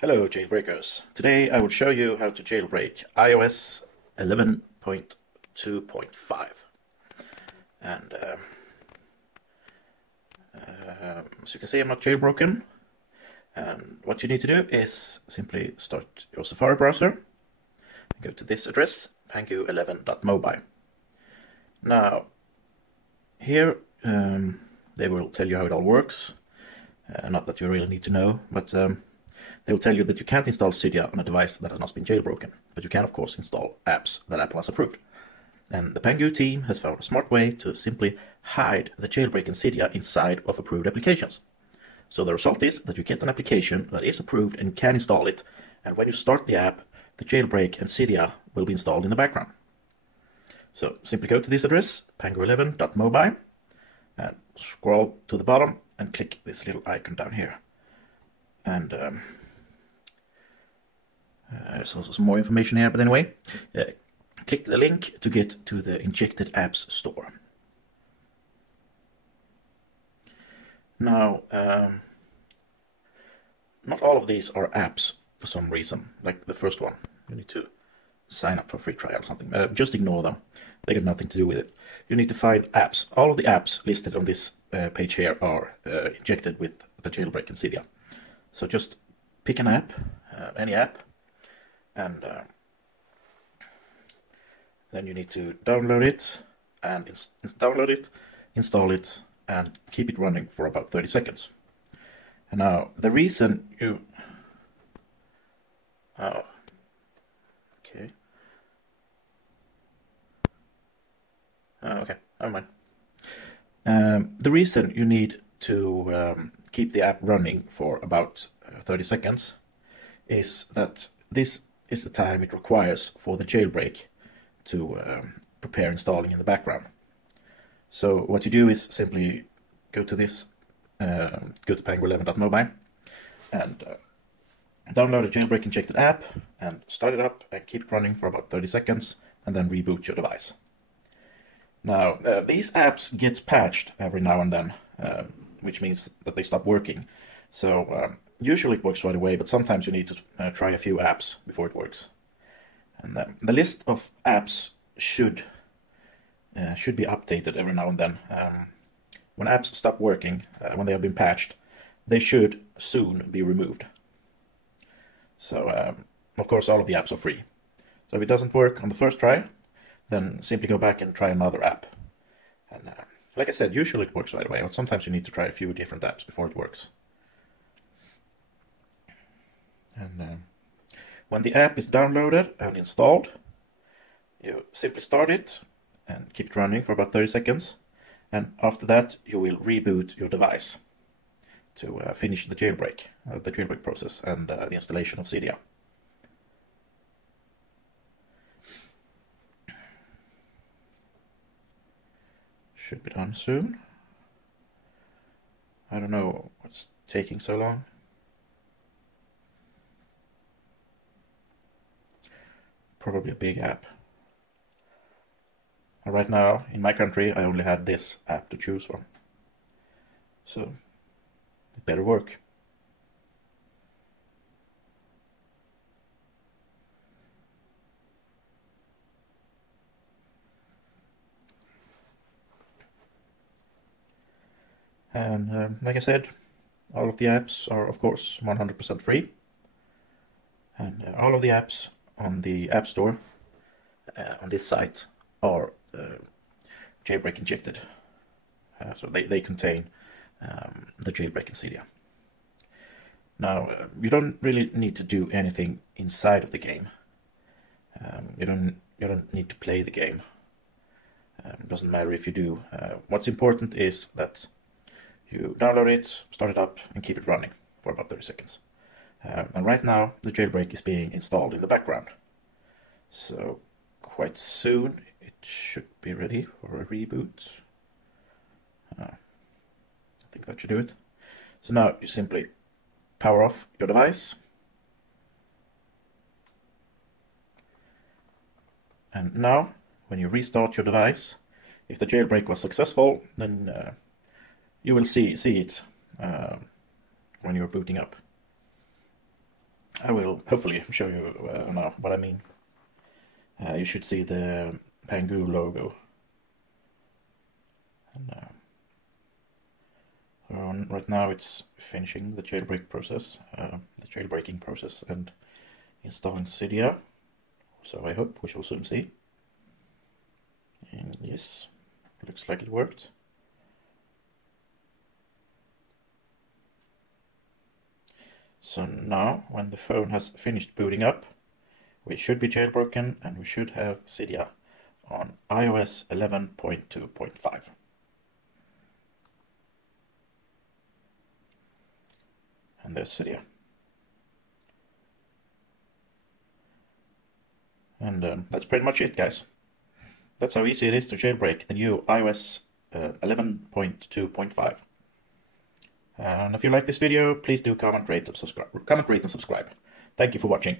Hello jailbreakers. Today I will show you how to jailbreak iOS 11.2.5. And as you can see, I'm not jailbroken. And what you need to do is simply start your Safari browser, go to this address, pangu11.mobile. Now here they will tell you how it all works. Not that you really need to know, but they will tell you that you can't install Cydia on a device that has not been jailbroken, but you can of course install apps that Apple has approved. And the Pangu team has found a smart way to simply hide the jailbreak in Cydia inside of approved applications. So the result is that you get an application that is approved and can install it, and when you start the app, the jailbreak and Cydia will be installed in the background. So simply go to this address, pangu11.mobile, and scroll to the bottom and click this little icon down here. And there's also some more information here, but anyway, click the link to get to the injected apps store. Now, not all of these are apps for some reason, like the first one. You need to sign up for a free trial or something. Just ignore them. They got nothing to do with it. You need to find apps. All of the apps listed on this page here are injected with the jailbreak in Cydia. So just pick an app, any app, and then you need to download it and install it, and keep it running for about 30 seconds. And now the reason you okay, never mind. The reason you need to keep the app running for about 30 seconds is that this is the time it requires for the jailbreak to prepare installing in the background. So what you do is simply go to this, go to pangu11.mobile and download a jailbreak injected app and start it up and keep it running for about 30 seconds and then reboot your device. Now, these apps get patched every now and then, which means that they stop working. So usually it works right away, but sometimes you need to try a few apps before it works. And the list of apps should be updated every now and then. When apps stop working, when they have been patched, they should soon be removed. So, of course, all of the apps are free. So if it doesn't work on the first try, then simply go back and try another app. And like I said, usually it works right away, but sometimes you need to try a few different apps before it works. And when the app is downloaded and installed, you simply start it and keep it running for about 30 seconds. And after that, you will reboot your device to finish the jailbreak process and the installation of Cydia. Should be done soon. I don't know what's taking so long. Probably a big app. Right now, in my country, I only had this app to choose from. So, it better work. And like I said, all of the apps are, of course, 100% free. And all of the apps on the App Store on this site are jailbreak injected. So they contain the jailbreak in Cydia. Now, you don't really need to do anything inside of the game. You don't need to play the game. It doesn't matter if you do. What's important is that you download it, start it up, and keep it running for about 30 seconds. And right now, the jailbreak is being installed in the background. So quite soon, it should be ready for a reboot. I think that should do it. So now you simply power off your device. And now, when you restart your device, if the jailbreak was successful, then you will see it when you're booting up. I will hopefully show you now what I mean. You should see the Pangu logo. And, right now it's finishing the jailbreak process, the jailbreaking process, and installing Cydia. So I hope we shall soon see. And yes, looks like it worked. So now, when the phone has finished booting up, we should be jailbroken and we should have Cydia on iOS 11.2.5. And there's Cydia. And that's pretty much it, guys. That's how easy it is to jailbreak the new iOS 11.2.5. And if you like this video, please do comment, rate, and subscribe. Thank you for watching.